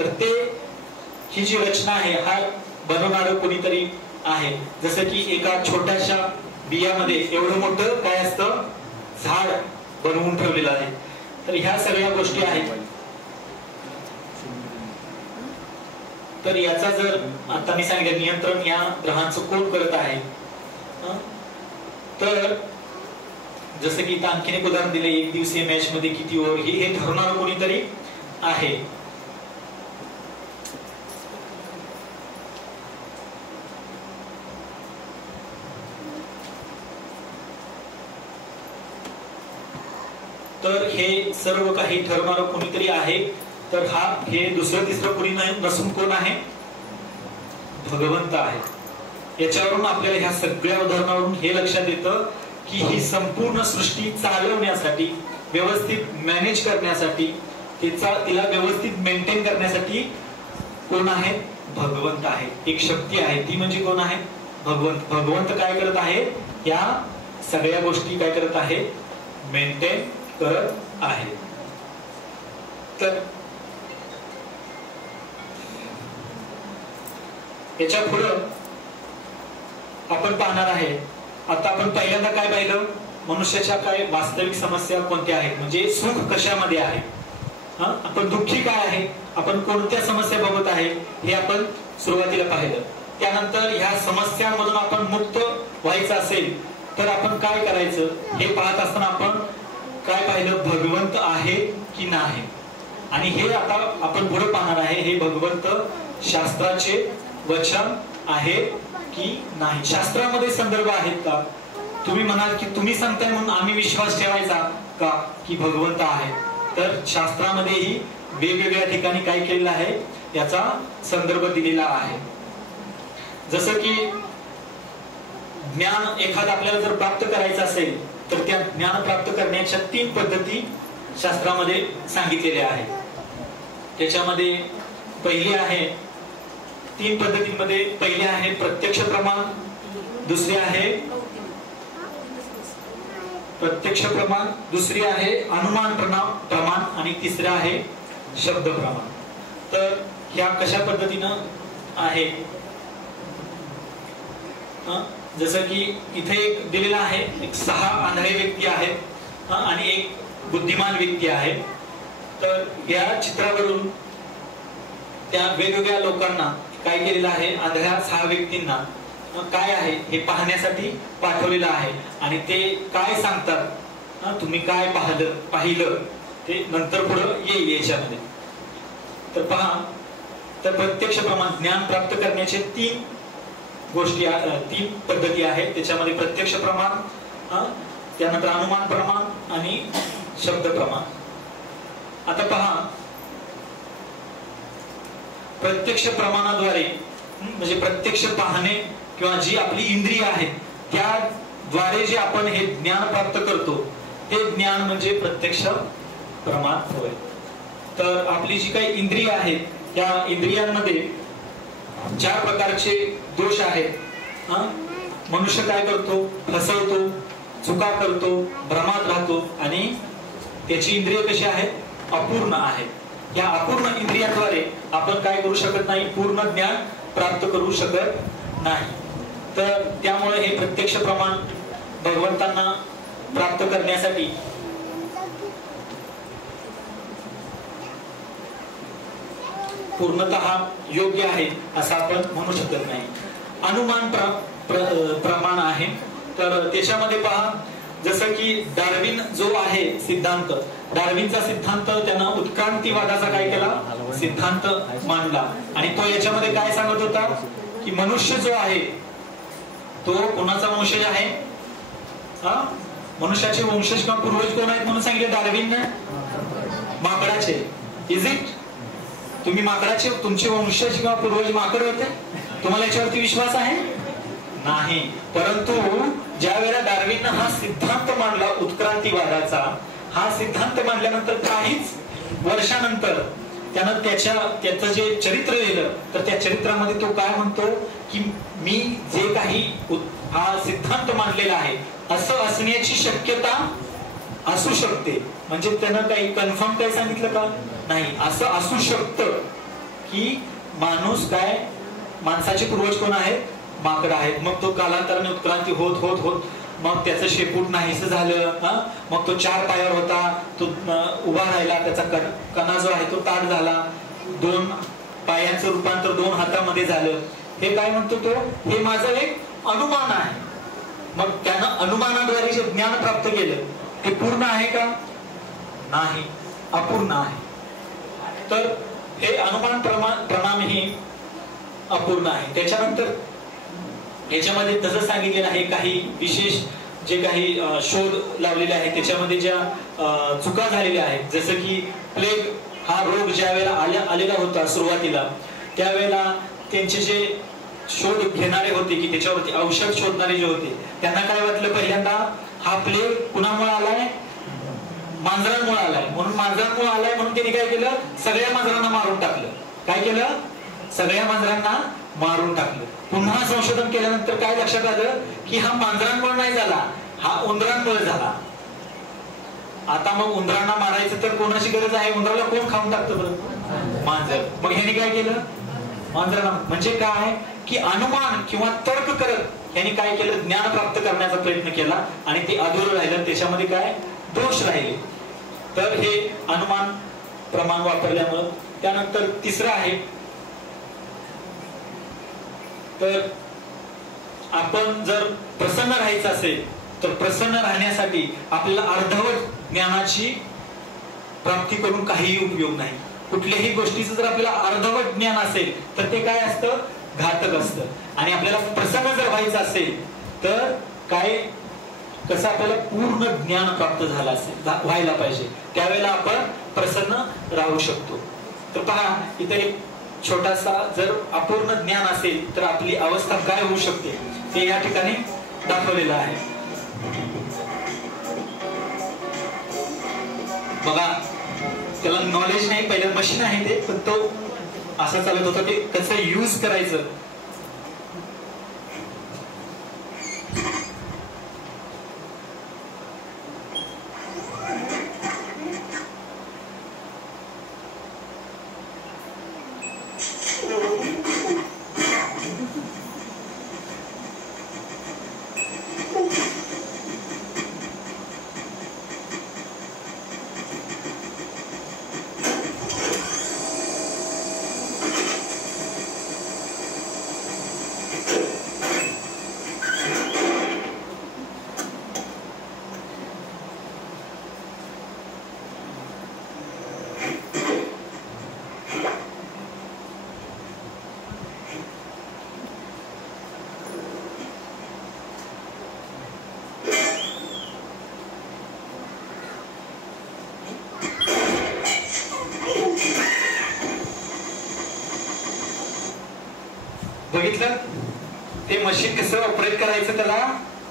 तर ते ही जी रचना आहे हा बनवणारं कोणीतरी आहे. जसं की एका छोट्याशा बियामध्ये एवढं मोठं काय असतं झाड बनवून ठेवलेलं आहे. तर ह्या सगळ्या गोष्टी आहेत. तर याचा जर आता मी सांगितलं नियंत्रण या ग्रहांचं कोण करत आहे, तर जसं की आणखीन एक उदाहरण दिले, एक दिवसीय मॅच मध्ये किती ओव्हर हे ठरवणारं कोणीतरी आहे. तर हे सर्व काही ठरवणारं कोणीतरी आहे. तर हे दुसरं तिसरं कोणी नसून कोण आहे, भगवंत आहे. याच्यावरून आपल्याला ह्या सगळ्या उदाहरणावरून हे लक्षात येतं की ही संपूर्ण सृष्टी चालवण्यासाठी, व्यवस्थित मॅनेज करण्यासाठी, तिला व्यवस्थित मेंटेन करण्यासाठी कोण आहे, भगवंत आहे. एक शक्ती आहे, ती म्हणजे कोण आहे, भगवंत. भगवंत काय करत आहे, या सगळ्या गोष्टी काय करत आहे, मेंटेन करत आहे. तर याच्या पुढं आपण पाहणार आहे. आता आपण पहिल्यांदा काय पाहिलं, मनुष्याच्या काय वास्तविक समस्या कोणत्या आहेत, म्हणजे सुख कशामध्ये आहे, आपण दुःखी काय आहे, आपण कोणत्या समस्या बघत आहे हे आपण सुरुवातीला पाहिलं. त्यानंतर ह्या समस्यांमधून आपण मुक्त व्हायचं असेल तर आपण काय करायचं हे पाहत असताना आपण काय पाहिलं, भगवंत आहे की नाही. आणि हे आता आपण पुढे पाहणार आहे, हे भगवंत शास्त्राचे वचन आहे की नाही, शास्त्रामध्ये संदर्भ आहेत का. तुम्ही म्हणाल की तुम्ही सांगताय म्हणून आम्ही विश्वास ठेवायचा का की भगवंत आहे. तर शास्त्रामध्येही वेगवेगळ्या ठिकाणी काय केलेलं आहे याचा संदर्भ दिलेला आहे. जसं की ज्ञान एखादं आपल्याला जर प्राप्त करायचं असेल तर त्या ज्ञान प्राप्त करण्याच्या 3 पद्धती शास्त्रामध्ये सांगितलेल्या आहेत. त्याच्यामध्ये पहिली आहे 3 पद्धतींमध्ये पहिली आहे प्रत्यक्ष प्रमाण, दुसरी आहे प्रत्यक्ष प्रमाण, दुसरी आहे अनुमान प्रमाण आणि तिसरी आहे शब्द प्रमाण. तर ह्या कशा पद्धतीनं आहे, जसं की इथे एक दिलेला आहे, एक 6 आंधळे व्यक्ती आहेत आणि एक बुद्धिमान व्यक्ती आहे. तर या चित्रावरून त्या वेगवेगळ्या लोकांना काय केलेलं आहे, आंधळ्या 6 व्यक्तींना काय आहे हे पाहण्यासाठी पाठवलेलं आहे. आणि ते काय सांगतात, तुम्ही काय पाहिलं ते नंतर पुढं येईल याच्यामध्ये. तर पहा, तर प्रत्यक्ष प्रमाण ज्ञान प्राप्त करण्याचे 3 गोष्टी 3 पद्धती आहेत. त्याच्यामध्ये प्रत्यक्ष प्रमाण, त्यानंतर अनुमान प्रमाण आणि शब्द प्रमाण. आता पहा, प्रत्यक्ष प्रमाणाद्वारे म्हणजे प्रत्यक्ष पाहणे किंवा जी आपली इंद्रिय आहेत त्याद्वारे जे आपण हे ज्ञान प्राप्त करतो ते ज्ञान म्हणजे प्रत्यक्ष प्रमाण होय. तर आपली जी काही इंद्रिय आहेत त्या इंद्रियांमध्ये 4 प्रकारचे दोष आहेत. मनुष्य काय करतो, फसवतो, चुका करतो, भ्रमात राहतो आणि त्याची इंद्रिय कशी आहेत, अपूर्ण आहेत. या अपूर्ण इंद्रियाद्वारे आपण काय करू शकत नाही, पूर्ण ज्ञान प्राप्त करू शकत नाही. तर त्यामुळे हे प्रत्यक्ष प्रमाण भगवंतांना प्राप्त करण्यासाठी पूर्णतः योग्य आहे असं आपण म्हणू शकत नाही. अनुमान प्रमाण आहे. तर त्याच्यामध्ये पहा, जसं की डार्विन जो आहे सिद्धांत, डार्विनचा सिद्धांत त्यानं उत्क्रांतीवादाचा काय केला, सिद्धांत मांडला. आणि तो याच्यामध्ये काय सांगत होता की मनुष्य जो आहे तो कोणाचा वंशज आहे, मनुष्याचे वंशज किंवा पूर्वज कोण आहेत म्हणून सांगितले डार्विनने, माकडाचे. इज इट, तुम्ही माकडाचे, तुमचे वंशज किंवा पूर्वज माकड होते, तुम्हाला याच्यावरती विश्वास आहे नाही. परंतु ज्या वेळेला डार्विनने हा सिद्धांत मांडला उत्क्रांतीवादाचा, हा सिद्धांत मांडल्यानंतर काहीच वर्षानंतर त्यानं त्याचं जे चरित्र लिहिलं तर त्या चरित्रामध्ये तो काय म्हणतो की मी जे काही हा सिद्धांत मांडलेला आहे असं असण्याची शक्यता असू शकते. म्हणजे त्यानं काही कन्फर्म काय सांगितलं का नाही, असं असू शकतं की माणूस काय, माणसाचे पूर्वज कोण आहेत, माकड आहेत. मग तो कालांतराने उत्क्रांती होत होत होत मग त्याचं शेपूट नाहीसं झालं. मग तो 4 पायावर होता, तो उभा राहिला, त्याचा कणा जो आहे तो ताट झाला, 2 पायांचं रूपांतर 2 हातामध्ये झालं. हे काय म्हणतो तो, हे माझं एक अनुमान आहे. मग त्यानं अनुमानाद्वारे जे ज्ञान प्राप्त केलं ते पूर्ण आहे का, नाही, अपूर्ण आहे. तर हे अनुमान प्रमाण हे अपूर्ण आहे. त्याच्यानंतर याच्यामध्ये तसं सांगितलेलं आहे, काही विशेष जे काही शोध लावलेले आहेत त्याच्यामध्ये ज्या चुका झालेल्या आहेत, जसं की प्लेग हा रोग ज्या वेळेला आलेला होता सुरुवातीला, त्यावेळेला त्यांचे जे शोध घेणारे होते की त्याच्यावरती औषध शोधणारे जे होते, त्यांना काय वाटलं पहिल्यांदा, हा प्लेग कुणामुळे आलाय, मांजरांमुळे आलाय. म्हणून मांजरांमुळे आलाय म्हणून त्यांनी काय केलं, सगळ्या मांजरांना मारून टाकलं. काय केलं, सगळ्या मांजरांना मारून टाकलं. पुन्हा संशोधन केल्यानंतर काय लक्षात आलं की हा मांजरांमुळे नाही झाला, हा उंदरांमुळे झाला. आता मग उंदरांना मारायचं तर कोणाची गरज आहे, उंदराला कोण खाऊन टाकतं बरं, मांजर. मग ह्याने काय केलं, मांजरांना. म्हणजे काय की अनुमान किंवा तर्क करत यांनी काय केलं, ज्ञान प्राप्त करण्याचा प्रयत्न केला आणि ते अधुरं राहिलं, त्याच्यामध्ये काय दोष राहिले. तर हे अनुमान प्रमाण वापरल्यामुळं. त्यानंतर तिसरं आहे, तर आपण जर प्रसन्न राहायचं असेल तर प्रसन्न राहण्यासाठी आपल्याला अर्धवट ज्ञानाची प्राप्ती करून काहीही उपयोग नाही. कुठल्याही गोष्टीचं जर आपल्याला अर्धवट ज्ञान असेल तर ते काय असतं, घातक असतं. आणि आपल्याला प्रसन्न जर व्हायचं असेल तर काय, कसं आपल्याला पूर्ण ज्ञान प्राप्त झालं असेल, व्हायला पाहिजे, त्यावेळेला आपण प्रसन्न राहू शकतो. तर पहा इथे एक छोटासा, जर अपूर्ण ज्ञान असेल तर आपली अवस्था काय होऊ शकते ते या ठिकाणी दाखवलेलं आहे. बघा, त्याला नॉलेज नाही, पहिलं मशीन आहे ते, पण तो असं चालत होता, ते कसं यूज करायचं. बघितलं, ते मशीन कसं ऑपरेट करायचं त्याला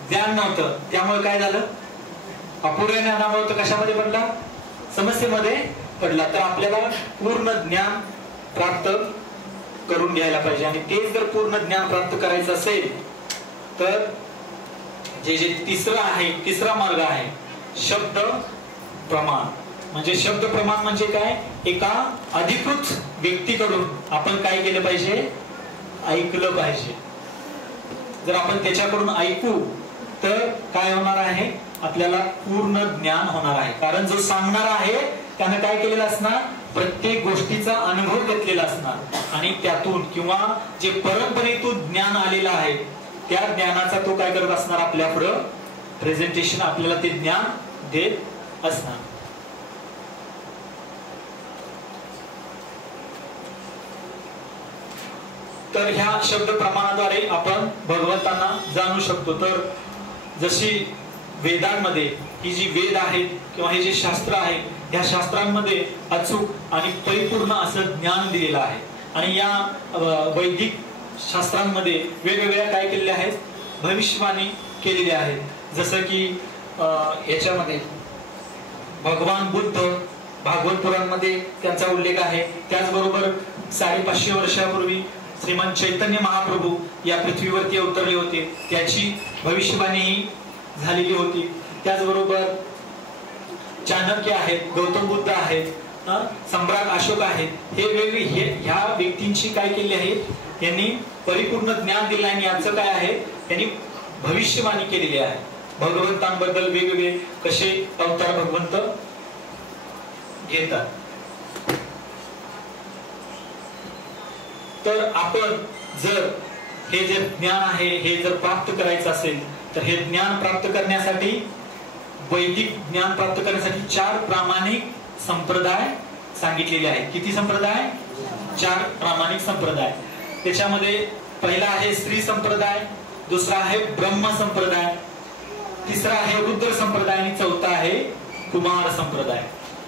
ज्ञान नव्हतं, त्यामुळे काय झालं, अपुऱ्या ज्ञानामुळे तो कशामध्ये पडला, समस्येमध्ये पडला. तर आपल्याला पूर्ण ज्ञान प्राप्त करून घ्यायला पाहिजे. आणि तेच जर पूर्ण ज्ञान प्राप्त करायचं असेल तर जे तिसरा मार्ग आहे शब्द प्रमाण. म्हणजे शब्द प्रमाण म्हणजे काय, एका अधिकृत व्यक्तीकडून आपण काय केलं पाहिजे, ऐकलं पाहिजे. जर आपण त्याच्याकडून ऐकू तर काय होणार आहे, आपल्याला पूर्ण ज्ञान होणार आहे. कारण जो सांगणारा आहे त्यानं काय केलेलं असणार, प्रत्येक गोष्टीचा अनुभव घेतलेला असणार आणि त्यातून किंवा जे परंपरेतून ज्ञान आलेलं आहे त्या ज्ञानाचा तो काय करत असणार, आपल्या पुढे प्रेझेंटेशन, आपल्याला ते ज्ञान देत असणार. तर ह्या शब्द प्रमाणाद्वारे आपण भगवंतांना जाणू शकतो. तर जशी वेदांमध्ये ही जी वेद आहेत किंवा हे जे शास्त्र आहे, या शास्त्रांमध्ये अचूक आणि परिपूर्ण असं ज्ञान दिलेलं आहे. आणि या वैदिक शास्त्रांमध्ये वेगवेगळ्या काय केलेल्या आहेत, भविष्यवाणी केलेली आहेत. जसं की याच्यामध्ये भगवान बुद्ध भागवत पुराणमध्ये त्यांचा उल्लेख आहे. त्याचबरोबर 550 वर्षापूर्वी श्रीमान चैतन्य महाप्रभू या पृथ्वीवरती अवतरले होते, त्याची भविष्यवाणी झालेली होती. त्याचबरोबर चाणक्य आहेत, गौतम बुद्ध आहेत, सम्राट अशोक आहेत, हे वेगवेगळे ह्या व्यक्तींची काय केली आहे, यांनी परिपूर्ण ज्ञान दिलं आणि याचं काय आहे, त्यांनी भविष्यवाणी केलेली आहे. भगवंतांबद्दल वेगवेगळे कसे अवतार भगवंत घेतात. तर आपण जर हे जे ज्ञान आहे हे जर प्राप्त करायचं असेल तर हे ज्ञान प्राप्त करण्यासाठी, वैदिक ज्ञान प्राप्त करण्यासाठी 4 प्रामाणिक संप्रदाय सांगितलेले आहेत. किती संप्रदाय? 4 प्रामाणिक संप्रदाय. त्याच्यामध्ये पहिला आहे श्री संप्रदाय, दुसरा आहे ब्रह्म संप्रदाय, तिसरा आहे रुद्र संप्रदाय आणि चौथा आहे कुमार संप्रदाय.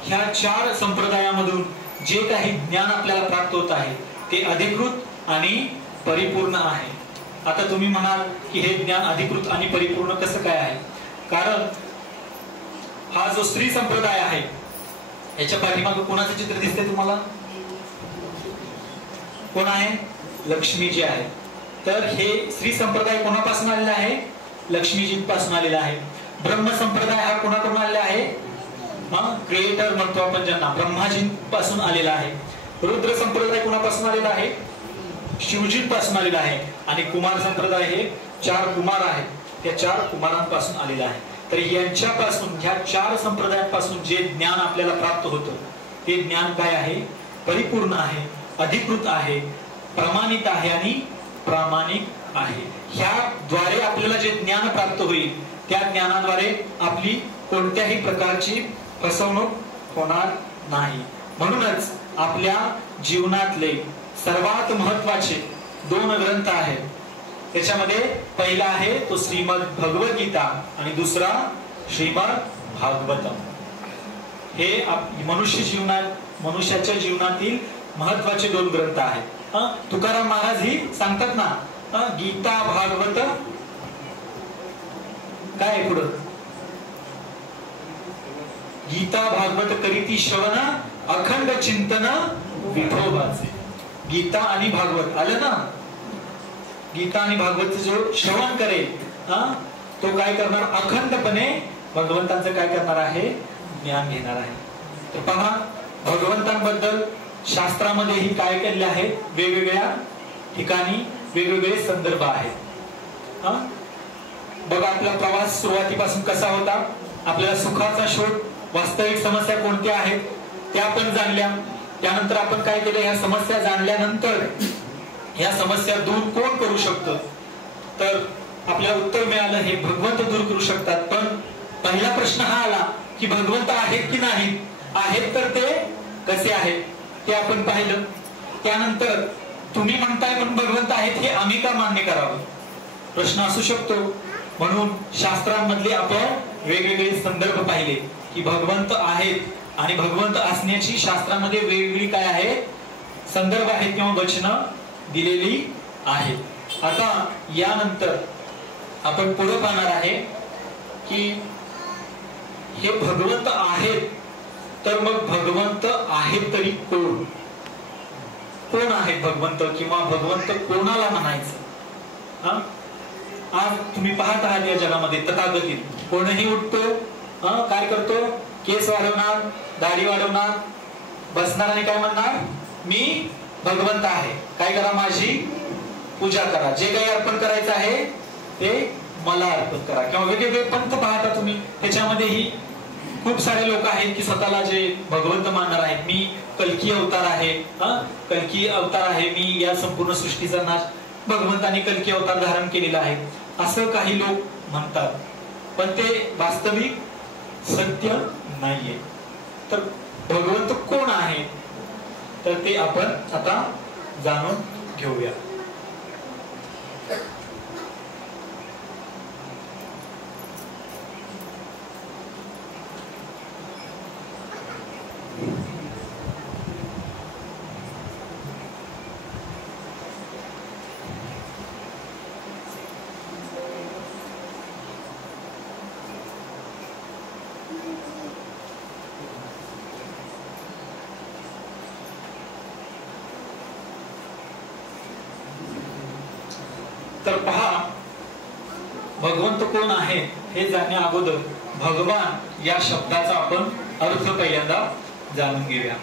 ह्या 4 संप्रदायामधून जे काही ज्ञान आपल्याला प्राप्त होत आहे ते अधिकृत आणि परिपूर्ण आहे. आता तुम्ही म्हणाल की हे ज्ञान अधिकृत आणि परिपूर्ण कसं काय आहे? कारण हा जो स्त्री संप्रदाय आहे याच्या पाठीमागे कोणाचं चित्र दिसते तुम्हाला? कोण आहे? लक्ष्मीजी आहे. तर हे स्त्री संप्रदाय कोणापासून आलेला आहे? लक्ष्मीजींपासून आलेला आहे. ब्रह्म संप्रदाय हा कोणाकडून आलेला आहे? क्रिएटर म्हणतो आपण ज्यांना, ब्रह्माजींपासून आलेला आहे. रुद्र संप्रदाय कोणापासून आलेला आहे? शिवजींपासून आलेला आहे. आणि कुमार संप्रदाय हे 4 कुमार आहेत, त्या 4 कुमारांपासून आलेला आहे. तर यांच्यापासून, ह्या 4 संप्रदायापासून जे ज्ञान आपल्याला प्राप्त होतं ते ज्ञान काय आहे? परिपूर्ण आहे, अधिकृत आहे, प्रमाणित आहे आणि प्रामाणिक आहे. ह्या द्वारे आपल्याला जे ज्ञान प्राप्त होईल त्या ज्ञानाद्वारे आपली कोणत्याही प्रकारची फसवणूक होणार नाही. म्हणूनच आपल्या जीवनातले सर्वात महत्वाचे 2 ग्रंथ आहेत. त्याच्यामध्ये पहिला आहे तो श्रीमद भगवत गीता आणि दुसरा श्रीमद भागवतम. हे मनुष्याच्या जीवनातील महत्वाचे 2 ग्रंथ आहेत. तुकाराम महाराज ही सांगतात ना, गीता भागवत काय पुढं, गीता भागवत करीती श्रवण अखंड चिंतन विठोबाचे. गीता आणि भागवत आलं ना, गीता आणि भागवत जो श्रवण करेल तो काय करणार? अखंडपणे भगवंतांचं काय करणार आहे? ज्ञान घेणार आहे. तर पहा, भगवंतांबद्दल शास्त्रामध्येही काय केले आहेत? वेगवेगळ्या ठिकाणी वेगवेगळे संदर्भ आहेत. बघा, आपला प्रवास सुरुवातीपासून कसा होता? आपल्याला सुखाचा शोध, वास्तविक समस्या कोणत्या आहेत त्या आपण जाणल्या. त्यानंतर आपण काय केलं? ह्या समस्या जाणल्यानंतर ह्या समस्या दूर कोण करू शकतं? तर आपल्याला उत्तर मिळालं, हे भगवंत दूर करू शकतात. पण पहिला प्रश्न हा आला की भगवंत आहेत की नाहीत? आहेत तर ते कसे आहेत ते आपण पाहिलं. त्यानंतर तुम्ही म्हणताय पण भगवंत आहेत, हे आम्ही का मान्य करावं? प्रश्न असू शकतो. म्हणून शास्त्रांमधले आपण वेगवेगळे संदर्भ पाहिले की भगवंत आहेत आणि भगवंत असण्याची शास्त्रामध्ये वेगवेगळी काय आहे? संदर्भ आहेत किंवा वचनं दिलेली आहेत. आता यानंतर आपण पुढे पाहणार आहे की हे भगवंत आहेत, तर मग भगवंत आहेत तरी कोण? कोण आहेत भगवंत किंवा भगवंत कोणाला म्हणायचं? आज तुम्ही पाहत आहात या जगामध्ये तथागतीत कोणही उठतो, काय करतो? केस वाढवणार, दाढी वाढवणार, बसणार आणि काय म्हणणार? मी भगवंत आहे, काय करा? माझी पूजा करा, जे काही अर्पण करायचं आहे ते मला अर्पण करा. किंवा वेगवेगळे पंथ पाहता तुम्ही, त्याच्यामध्येही खूप सारे लोक आहेत की स्वतःला जे भगवंत मानणार आहेत. मी कल्की अवतार आहे, कल्की अवतार आहे, मी या संपूर्ण सृष्टीचा नाश, भगवंताने कल्की अवतार धारण केलेला आहे, असं काही लोक म्हणतात. पण ते वास्तविक सत्य नाहीये. तर भगवंत कोण आहे तर ते आपण आता जाणून घेऊया. तर पहा, भगवंत कोण आहे हे जाण्या अगोदर भगवान या शब्दाचा आपण अर्थ पहिल्यांदा जाणून घेऊया.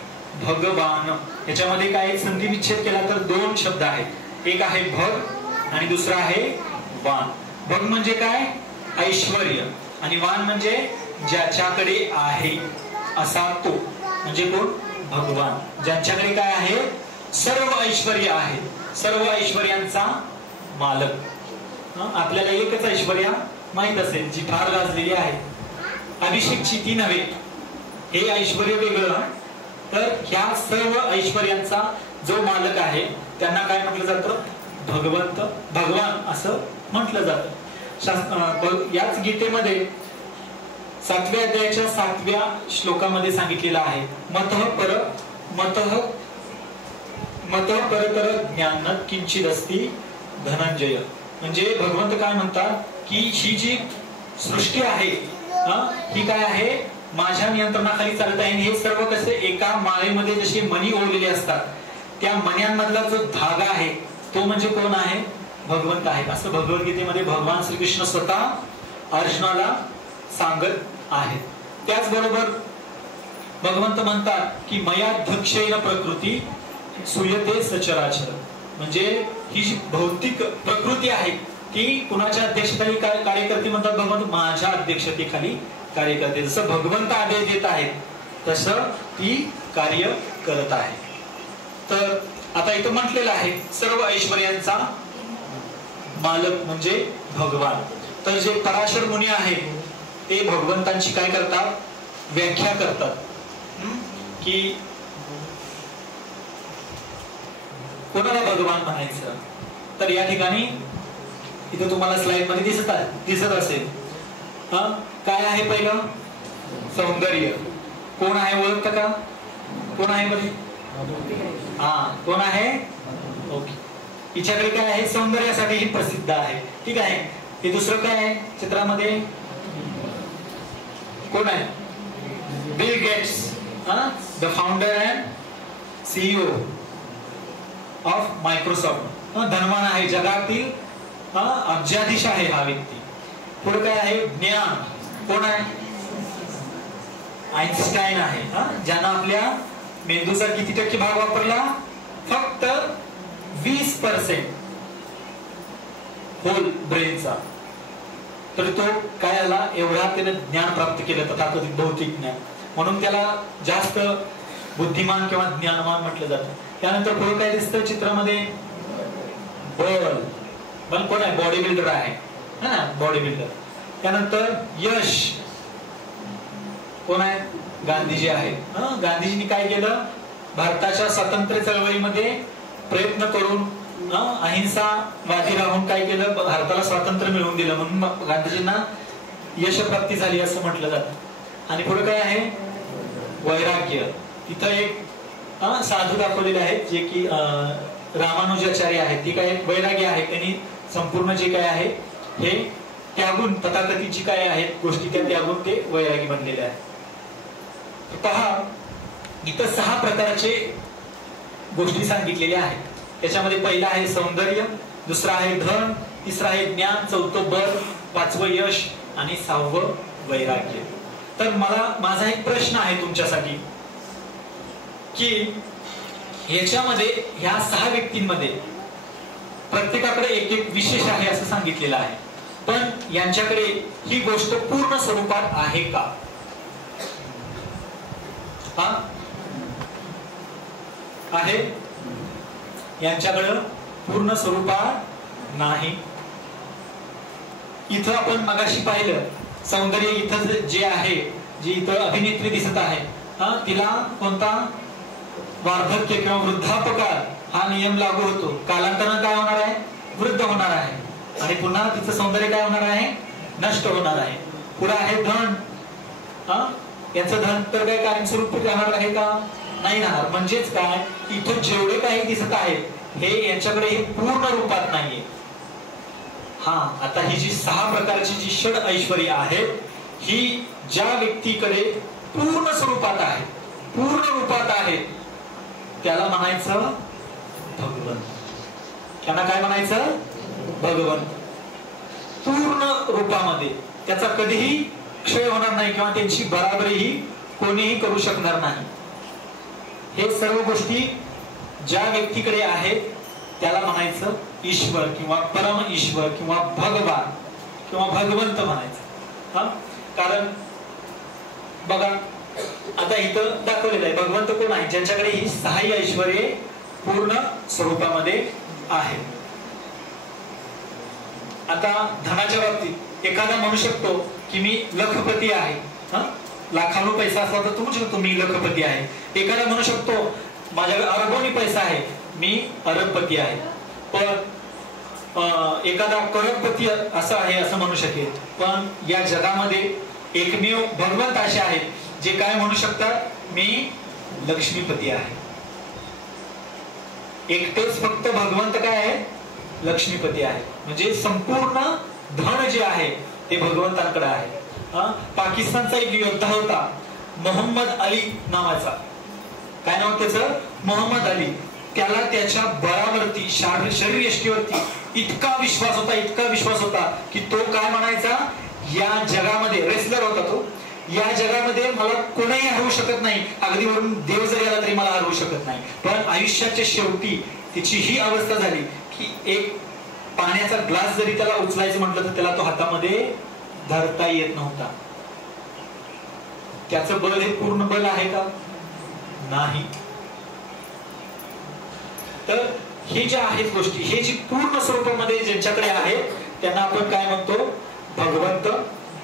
भगवान याच्यामध्ये काय संधी विच्छेद केला तर दोन शब्द आहेत. एक आहे भग आणि दुसरा आहे वान. भग म्हणजे काय? ऐश्वर्य. आणि वान म्हणजे ज्याच्याकडे आहे असा तो, म्हणजे कोण? भगवान. ज्यांच्याकडे काय आहे? सर्व ऐश्वर्य आहे, सर्व ऐश्वर्यांचा मालक. आपल्याला एकच ऐश्वर्या माहित असेल जी फार गाजलेली आहे, अभिषेकची, ती नव्हे. हे ऐश्वर्य वेगळं. तर ह्या सर्व ऐश्वर्यांचा जो मालक आहे त्यांना काय म्हटलं जातं? भगवंत, भगवान असं म्हटलं जातं. याच गीतेमध्ये 7व्या अध्यायाच्या 7व्या श्लोकामध्ये सांगितलेलं आहे, मतः परतर ज्ञान किंचित अस्ति धनंजय. म्हणजे भगवंत काय म्हणतात की ही जी सृष्टी आहे ही काय आहे? माझ्या नियंत्रणाखाली चालत आहे. हे सर्व कसे? एका माळेमध्ये जसे मणी ओढलेले असतात, त्या मण्यांमधला जो धागा आहे तो म्हणजे कोण आहे? भगवंत आहे. असं भगवद्गीतेमध्ये भगवान श्रीकृष्ण स्वतः अर्जुनाला सांगत आहेत. त्याचबरोबर भगवंत म्हणतात की मया धक्षेन प्रकृती सुयते सचराचर. म्हणजे ही जी भौतिक प्रकृती आहे ती कुणाच्या अध्यक्षतेखाली कार्य करते? म्हणतात भगवंत माझ्या अध्यक्षतेखाली कार्य करते. जसं भगवंत आदेश देत आहेत तसं ती कार्य करत आहे. तर आता इथं म्हटलेलं आहे सर्व ऐश्वर्यांचा मालक म्हणजे भगवान. तर जे पराशर मुनी आहेत ते भगवंतांची काय करतात? व्याख्या करतात की कोणाला भगवान म्हणायचं. तर या ठिकाणी इथे तुम्हाला स्लाइड मध्ये दिसत असेल काय आहे? पहिलं सौंदर्य. कोण आहे? ओळखतं का? कोण आहे मध्ये? कोण आहे? ओके. हिच्याकडे काय आहे? सौंदर्यासाठी ही प्रसिद्ध आहे. ठीक आहे. हे दुसरं काय आहे चित्रामध्ये? कोण आहे? Bill Gates, the founder and CEO of Microsoft. धनवान आहे, जगातील अब्जाधीश आहे हा व्यक्ती. पुढे काय आहे? ज्ञान. कोण आहे? आइन्स्टाईन आहे. ज्यानं आपल्या मेंदूचा किती टक्के भाग वापरला? फक्त 20% होल ब्रेनचा. तर तो काय आला? एवढा त्याने ज्ञान प्राप्त केलं, तथाकथित भौतिक ज्ञान. म्हणून त्याला जास्त बुद्धिमान किंवा ज्ञानवान म्हटलं जातं. त्यानंतर पुढे काय दिसतं चित्रामध्ये? बल कोण आहे? बॉडी बिल्डर आहे ना, बॉडी बिल्डर. त्यानंतर यश. कोण आहे? गांधीजी आहे. गांधीजींनी काय केलं? भारताच्या स्वातंत्र्य चळवळीमध्ये प्रयत्न करून अहिंसावादी राहून काय केलं? भारताला स्वातंत्र्य मिळवून दिलं. म्हणून गांधीजींना यशप्राप्ती झाली असं म्हटलं जातं. आणि पुढे काय आहे? वैराग्य. तिथं एक साधू दाखवलेले आहेत जे की रामानुजाचार्य आहेत. ती काय वैराग्य आहे. त्यांनी संपूर्ण जे काय आहे हे त्यागून, तथाकथित जी काय आहेत गोष्टी त्या त्यागून ते वैरागी बनलेले आहेत. पहा इथं 6 प्रकारचे गोष्टी सांगितलेल्या आहेत. त्याच्यामध्ये पहिला आहे सौंदर्य, दुसरा आहे धन, तिसरा आहे ज्ञान, चौथं बल, 5वं यश आणि 6वं वैराग्य. तर माझा एक प्रश्न आहे तुमच्यासाठी की याच्यामध्ये ह्या 6 व्यक्तींमध्ये प्रत्येकाकडे एक एक विशेष आहे असं सांगितलेलं आहे. पण यांच्याकडे ही गोष्ट पूर्ण स्वरूपात आहे का? आहे? यांच्याकडं पूर्ण स्वरूपात नाही. इथं आपण मगाशी पाहिलं सौंदर्य. इथं जे आहे, जी इथं अभिनेत्री दिसत आहे तिला कोणता? वार्धक्य किंवा वृद्धापकाळ हा नियम लागू होतो. कालांतराने काय होणार आहे? वृद्ध होणार आहे. आणि पुन्हा तिचं सौंदर्य काय होणार आहे? नष्ट होणार आहे. पुढे आहे धन. याचं धन तर काय कायमस्वरूपी राहणार आहे का? नाही राहणार. म्हणजेच काय? इथं जेवढे काही दिसत आहेत हे यांच्याकडे हे पूर्ण रूपात नाहीये. आता ही जी 6 प्रकारची जी षड ऐश्वर्य आहेत ही ज्या व्यक्तीकडे पूर्ण स्वरूपात आहे, पूर्ण रूपात आहे, त्याला म्हणायचं भगवंत. त्यांना काय म्हणायचं? भगवंत. पूर्ण रूपामध्ये त्याचा कधीही क्षय होणार नाही किंवा त्यांची बराबरीही कोणीही करू शकणार नाही. हे सर्व गोष्टी ज्या व्यक्तीकडे आहेत त्याला म्हणायचं ईश्वर किंवा परम ईश्वर किंवा भगवान किंवा भगवंत म्हणायचं. कारण बघा आता इथं दाखवलेलं आहे भगवंत कोण आहे, ज्यांच्याकडे ही 6 ऐश्वर्ये पूर्ण स्वरूपामध्ये आहे. आता धनाच्या बाबतीत एखादा म्हणू शकतो की मी लखपती आहे, लाखांनो पैसा असला तर तुम्ही शकतो मी लखपती आहे. एखादा म्हणू शकतो माझ्याकडे अरबोनी पैसा आहे, मी अरबपती आहे. पण एखादा करोडपती असं आहे असं म्हणू शकेल. पण या जगामध्ये एकमेव भगवंत असे आहेत जे काय म्हणू शकतात मी लक्ष्मीपती आहे. एकटेच फक्त भगवंत काय आहे लक्ष्मीपती आहे. म्हणजे संपूर्ण धन जे आहे ते भगवंतांकडे आहे. पाकिस्तानचा एक योद्धा होता मोहम्मद अली नावाचा. काय नाव त्याचं मोहम्मद अली. त्याला त्याच्या बळावरती शरीरयष्टीवरती इतका विश्वास होता की तो काय म्हणायचा या जगामध्ये रेसलर होता तो, या जगामध्ये मला कोणीही हरवू शकत नाही, अगदी वरून देव जरी आला तरी मला हरवू शकत नाही. पण आयुष्याच्या शेवटी तिची ही अवस्था झाली की एक पाण्याचा ग्लास जरी त्याला उचलायचं म्हटलं तर त्याला तो हातामध्ये धरता येत नव्हता. त्याचं बल हे पूर्ण बल आहे का नाही. तर हे जे आहेत गोष्टी हे जी पूर्ण स्वरूपामध्ये ज्यांच्याकडे आहेत त्यांना आपण काय म्हणतो भगवंत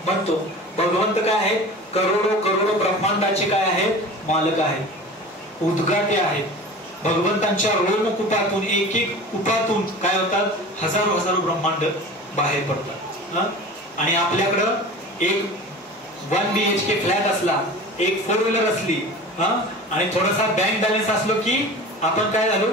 म्हणतो. भगवंत काय आहे करोडो ब्रह्मांडाचे काय आहेत मालक आहेत, उद्गाते आहेत. भगवंतांच्या रोमकुपातून एक कुपातून काय होतात हजारो ब्रह्मांड बाहेर पडतात. आणि आपल्याकडं एक 1 BHK फ्लॅट असला, एक 4 व्हीलर असली आणि थोडासा बँक बॅलन्स असलो की आपण काय झालो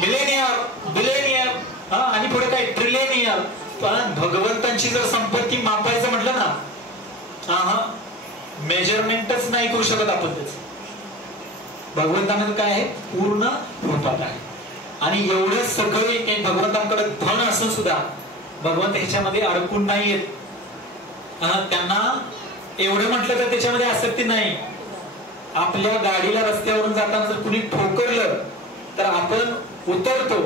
बिलेनियर आणि पुढे काय ट्रिलियनियर. पण भगवंतांची जर संपत्ती मापायचं म्हटलं ना मेजरमेंटच नाही करू शकत आपण त्याच. भगवंतांना काय आहे पूर्ण रूपात आहे. आणि एवढं सगळे भगवंतांकडे धन असून सुद्धा भगवंत ह्याच्यामध्ये अडकून नाही येत. त्यांना एवढं म्हटलं तर त्याच्यामध्ये आसक्ती नाही. आपल्या गाडीला रस्त्यावरून जाताना जर कुणी ठोकरलं तर आपण उतरतो,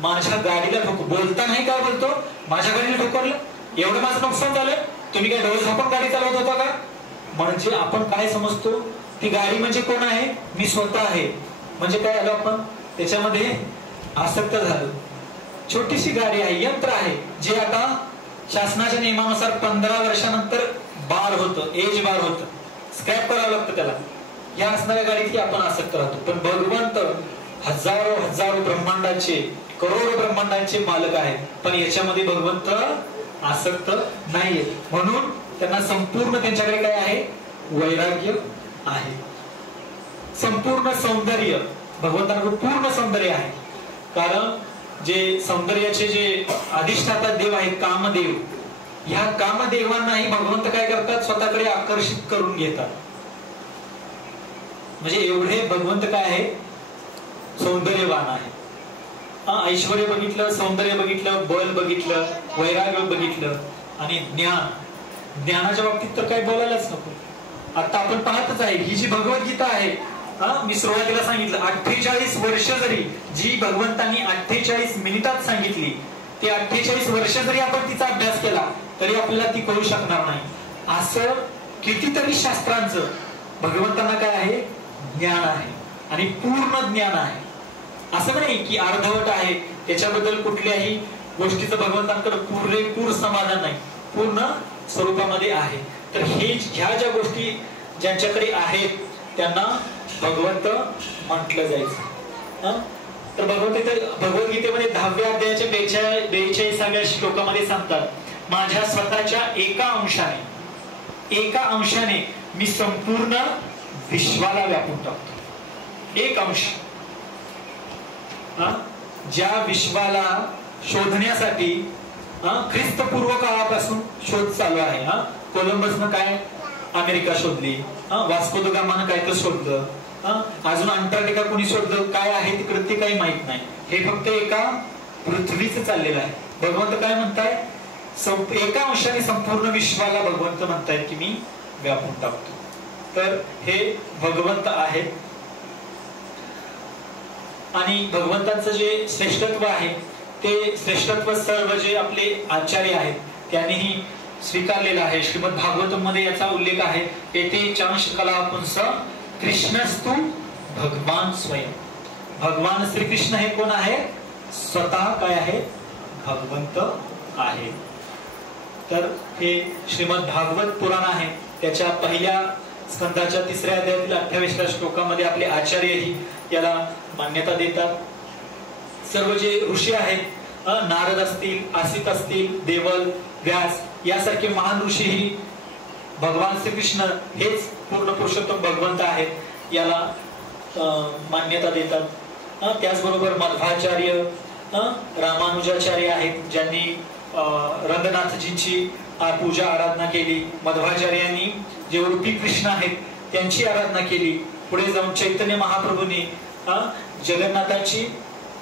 माझ्या गाडीला बोलता नाही काय बोलतो माझ्या गाडीला ठोकरलं एवढं माझं नुकसान झालं, तुम्ही काय डोळे झाकून गाडी चालवत होता का. म्हणजे आपण काय समजतो ती गाडी म्हणजे कोण आहे मी स्वतः आहे. म्हणजे काय आलो आपण त्याच्यामध्ये आसक्त झालो. छोटीशी गाडी आहे, यंत्र आहे जे आता शासनाच्या नियमानुसार 15 वर्षानंतर बार होतं, एज बार होतं, स्क्रॅप करावं लागतं त्याला. या असणाऱ्या गाडीत आपण आसक्त राहतो. पण भगवंत हजारो ब्रह्मांडाचे करोडो ब्रह्मांडांचे मालक आहेत, पण याच्यामध्ये भगवंत आसक्त नाहीये. म्हणून त्यांना संपूर्ण त्यांच्याकडे काय आहे वैराग्य आहे. संपूर्ण सौंदर्य भगवंतांकडे पूर्ण सौंदर्य आहे. कारण जे सौंदर्याचे जे अधिष्ठाता देव आहेत कामदेव, ह्या कामदेवांनाही भगवंत काय करतात स्वतःकडे आकर्षित करून घेतात. म्हणजे एवढे भगवंत काय आहे सौंदर्यवान आहे. ऐश्वर्य बघितलं, सौंदर्य बघितलं, बल बघितलं, वैराग्य बघितलं आणि ज्ञानाच्या बाबतीत तर काय बोलायलाच नको. आता आपण पाहतच आहे ही जी भगवद्गीता आहे, मी सुरुवातीला सांगितलं 48 वर्ष जरी जी भगवंतांनी 48 मिनिटात सांगितली, ती 48 वर्ष जरी आपण तिचा अभ्यास केला तरी आपल्याला ती कळू शकणार नाही. असं कितीतरी शास्त्रांचं भगवंतांना काय आहे ज्ञान आहे आणि पूर्ण ज्ञान आहे. असं नाही की अर्धवट आहे, त्याच्याबद्दल कुठल्याही गोष्टीचं भगवंतांकडे पुरेपूर समाधान नाही, पूर्ण स्वरूपामध्ये आहे. तर हे ह्या ज्या गोष्टी ज्यांच्याकडे आहेत त्यांना भगवंत म्हटलं जायचं. तर भगवद्गीतेमध्ये 10व्या अध्यायाच्या 42व्या श्लोकामध्ये सांगतात माझ्या स्वतःच्या एका अंशाने मी संपूर्ण विश्वाला व्यापून टाकतो. एक अंश ज्या विश्वाला शोधण्यासाठी ख्रिस्तपूर्व काळापासून शोध चालू आहे. कोलंबसनं काय अमेरिका शोधली, वास्को द गामानं काय तर शोधलं, अजून अंटार्क्टिका कोणी शोधलं, काय आहे तिकडे ते काही माहित नाही. हे फक्त एका पृथ्वीच चाललेलं आहे. भगवंत काय म्हणताय एका अंशाने संपूर्ण विश्वाला भगवंत म्हणतायत की मी व्यापून टाकतो. तर हे भगवंत आहे. आणि भगवंतांचं जे श्रेष्ठत्व आहे ते श्रेष्ठत्व सर्व जे आपले आचार्य आहेत त्यांनीही स्वीकारलेलं आहे. श्रीमद भागवतम मध्ये याचा उल्लेख आहे. येथे चांश कला पुंस कृष्णस्तु भगवान स्वयं. भगवान श्रीकृष्ण हे कोण आहे? स्वतः काय आहे? भगवंत आहे. तर हे श्रीमद भागवत पुराण आहे. त्याच्या पहिल्या स्कंदाच्या 3ऱ्या अध्यायातील 28व्या श्लोकामध्ये आपले आचार्यही याला मान्यता देतात. सर्व जे ऋषी आहेत, नारद असतील, आसित असतील, देवल, व्यास यासारखे महान ऋषीही भगवान श्रीकृष्ण हेच पूर्ण पुरुषोत्तम भगवंत आहेत याला मान्यता देतात. त्याचबरोबर मध्वाचार्य, रामानुजाचार्य आहेत ज्यांनी रंगनाथजींची पूजा आराधना केली. मध्वाचार्यांनी जे उडुपी कृष्ण आहेत त्यांची आराधना केली. पुढे जाऊन चैतन्य महाप्रभूंनी जगन्नाथाची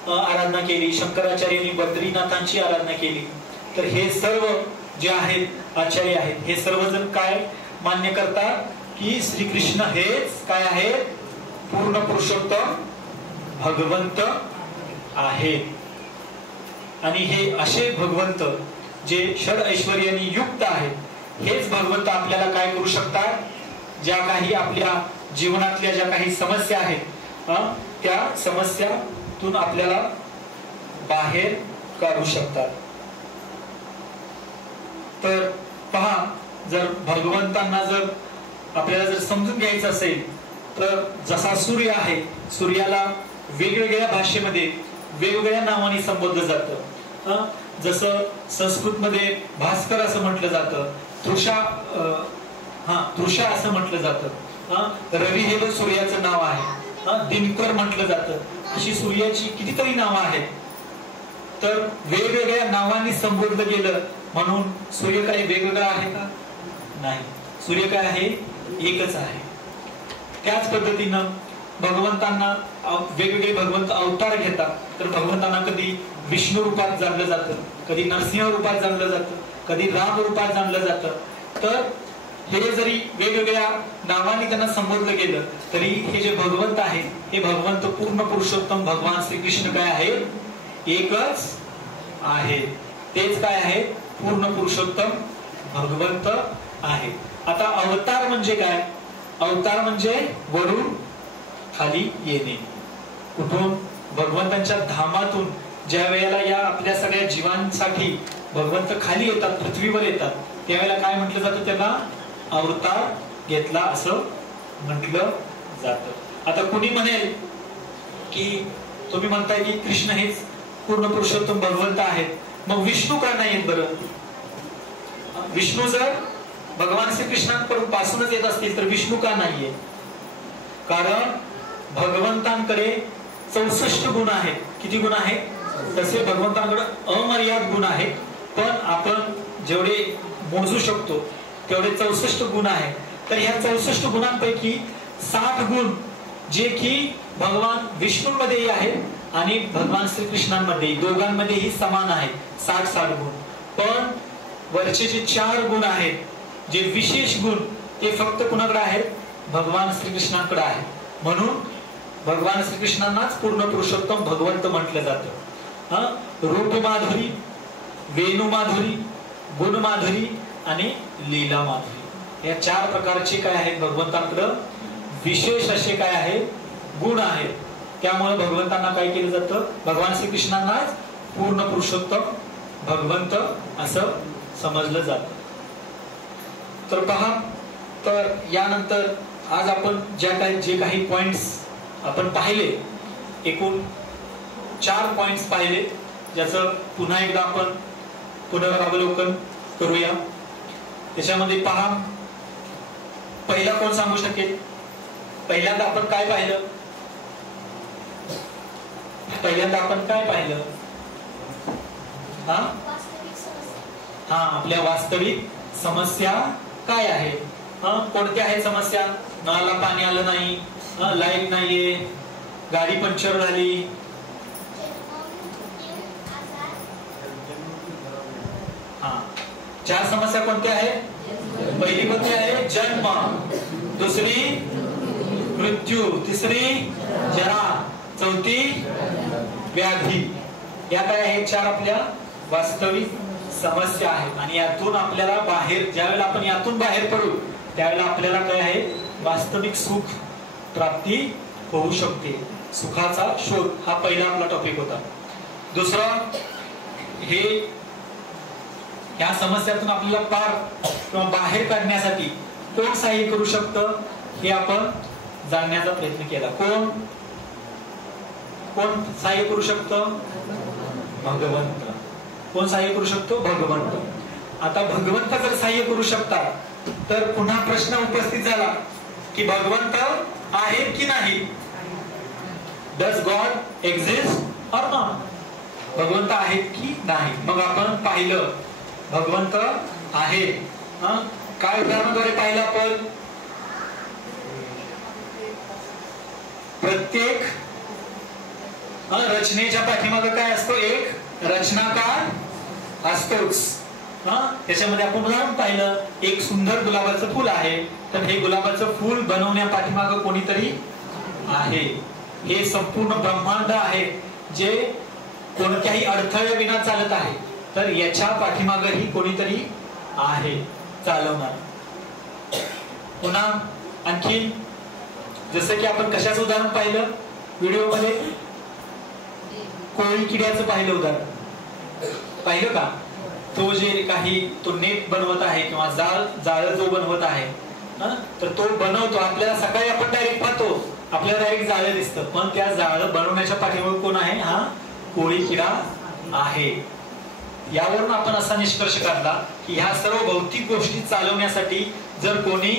आराधना केली. शंकराचार्यांनी बद्रीनाथांची आराधना केली. तर हे सर्व जे आहेत आचार्य आहेत हे सर्वजण काय मान्य करतात की श्रीकृष्ण हेच काय आहे? पूर्ण पुरुषोत्तम भगवंत आहे. आणि हे असे भगवंत जे षड ऐश्वर्याने युक्त आहेत हेच भगवंत आपल्याला काय करू शकतात? ज्या काही आपल्या जीवनातल्या ज्या काही समस्या आहेत त्या समस्यातून आपल्याला बाहेर काढू शकतात. तर पहा, जर भगवंतांना जर आपल्याला जर समजून घ्यायचं असेल तर जसा सूर्य आहे, सूर्याला वेगवेगळ्या भाषेमध्ये वेगवेगळ्या नावाने संबोधलं जातं. जसं संस्कृत मध्ये भास्कर असं म्हटलं जातं, तृषा असं म्हटलं जातं. रवी हे पण सूर्याचं नाव आहे. दिनकर म्हटलं जातं. अशी सूर्याची कितीतरी नावं आहेत. तर वेगवेगळ्या नावांनी संबोधलं गेलं म्हणून सूर्य काय वेगवेगळा आहे का? नाही. सूर्य काय आहे? एकच आहे. त्याच पद्धतीनं भगवंतांना वेगवेगळे भगवंत अवतार घेतात. तर भगवंतांना कधी विष्णू रूपात जाणलं जातं, कधी नरसिंह रूपात जाणलं जातं, कधी राम रूपात जाणलं जातं. तर हे जरी वेगवेगळ्या नावाने त्यांना संबोधलं गेलं तरी हे जे भगवंत आहे हे भगवंत पूर्ण पुरुषोत्तम भगवान श्रीकृष्ण काय आहे? एकच आहे. तेच काय आहे? पूर्ण पुरुषोत्तम भगवंत आहे. आता अवतार म्हणजे काय? अवतार म्हणजे वरून खाली येणे. कुठून? भगवंतांच्या धामातून ज्या वेळेला या आपल्या सगळ्या जीवांसाठी भगवंत खाली येतात, पृथ्वीवर येतात, त्यावेळेला काय म्हटलं जातं? त्यांना अवतार घेतला असं म्हटलं जातं. आता कुणी म्हणेल की तुम्ही म्हणताय की कृष्ण हेच पूर्ण पुरुषोत्तम भगवंत आहेत, मग विष्णू का नाही येत बरं? विष्णू जर भगवान श्रीकृष्णांकडून पासूनच येत असतील तर विष्णू का नाहीये? कारण भगवंतांकडे 64 गुण आहेत. किती गुण आहेत? तसे भगवंतांकडे अमर्याद गुण आहेत. पण आपण जेवढे मोजू शकतो तेवढे 64 गुण आहेत. तर ह्या 64 गुणांपैकी 60 गुण जे की भगवान विष्णूंमध्येही आहेत आणि भगवान श्रीकृष्णांमध्ये दोघांमध्येही समान आहेत, 60 गुण. पण वरचे जे 4 गुण आहेत जे विशेष गुण ते फक्त कुणाकडे आहेत? भगवान श्रीकृष्णांकडे आहेत. म्हणून भगवान श्रीकृष्णांनाच पूर्ण पुरुषोत्तम भगवंत म्हटलं जातं. रूप माधुरी, वेणू माधुरी, गुण माधुरी आणि लीला माधुरी या 4 प्रकारचे काय आहेत? भगवंतांकडे विशेष असे काय आहेत? गुण आहेत. त्यामुळे भगवंतांना काय केलं जातं? भगवान श्रीकृष्णांनाच पूर्ण पुरुषोत्तम भगवंत असं समजलं जातं. तर पहा, तर यानंतर आज आपण जे काही पॉइंट्स आपण पाहिले, एकूण 4 पॉइंट्स पाहिले, ज्याचं पुन्हा एकदा आपण पुनरावलोकन करूया. त्याच्यामध्ये पहा, पहिला कोण सांगू शकेल? पहिल्यांदा आपण काय पाहिलं? आपल्या वास्तविक समस्या काय आहे? कोणत्या आहेत समस्या? नळाला पाणी आलं नाही, लाईट नाहीये, गाडी पंक्चर झाली, 4 समस्या कोणत्या आहेत? पहिली पत्नी आहे जन्म, दुसरी मृत्यू, तिसरी जरा, चौथी व्याधी. या काय आहेत? 4 आपल्या वास्तविक समस्या आहेत. आणि यातून आपल्याला बाहेर, ज्यावेळेला आपण यातून बाहेर पडू त्यावेळेला आपल्याला काय आहे? वास्तविक सुख प्राप्ती होऊ शकते. सुखाचा शोध हा पहिला आपला टॉपिक होता. दुसरा, हे या समस्यातून आपल्याला पार किंवा बाहेर काढण्यासाठी कोण सहाय्य करू शकतं हे आपण जाणण्याचा प्रयत्न केला. कोण कोण सहाय्य करू शकतं? भगवंत. कोण सहाय्य करू शकतो? भगवंत. आता भगवंत जर सहाय्य करू शकतात तर पुन्हा प्रश्न उपस्थित झाला की भगवंत आहेत की नाही? Does God exist or not? भगवंत आहेत की नाही? मग आपण पाहिलं भगवंत आहे. काय उदाहरणाद्वारे पाहिलं आपण? प्रत्येक रचनेच्या पाठीमागे काय असतो? एक रचनाकार असतोच. त्याच्यामध्ये आपण उदाहरण पाहिलं, एक सुंदर गुलाबाचं फुल आहे, तर हे गुलाबाचं फुल बनवण्या पाठीमागे कोणीतरी आहे. हे संपूर्ण ब्रह्मांड आहे जे कोणत्याही अडथळ्याविना चालत आहे, तर याच्या पाठीमागेही कोणीतरी आहे चालवणार. पुन्हा आणखी जसं की आपण कशाचं उदाहरण पाहिलं व्हिडिओ मध्ये? कोळी किड्याचं पाहिलं उदाहरण. पाहिलं का? तो जे काही तो नेट बनवत आहे किंवा जाळ जो बनवत आहे, तर तो बनवतो. आपल्याला सकाळी आपण डायरेक्ट पाहतो, आपल्याला डायरेक्ट जाळं दिसतं, पण त्या जाळं बनवण्याच्या पाठीमागे कोण आहे? हा कोळी किडा आहे. यावरून आपण असा निष्कर्ष काढला की ह्या सर्व भौतिक गोष्टी चालवण्यासाठी जर कोणी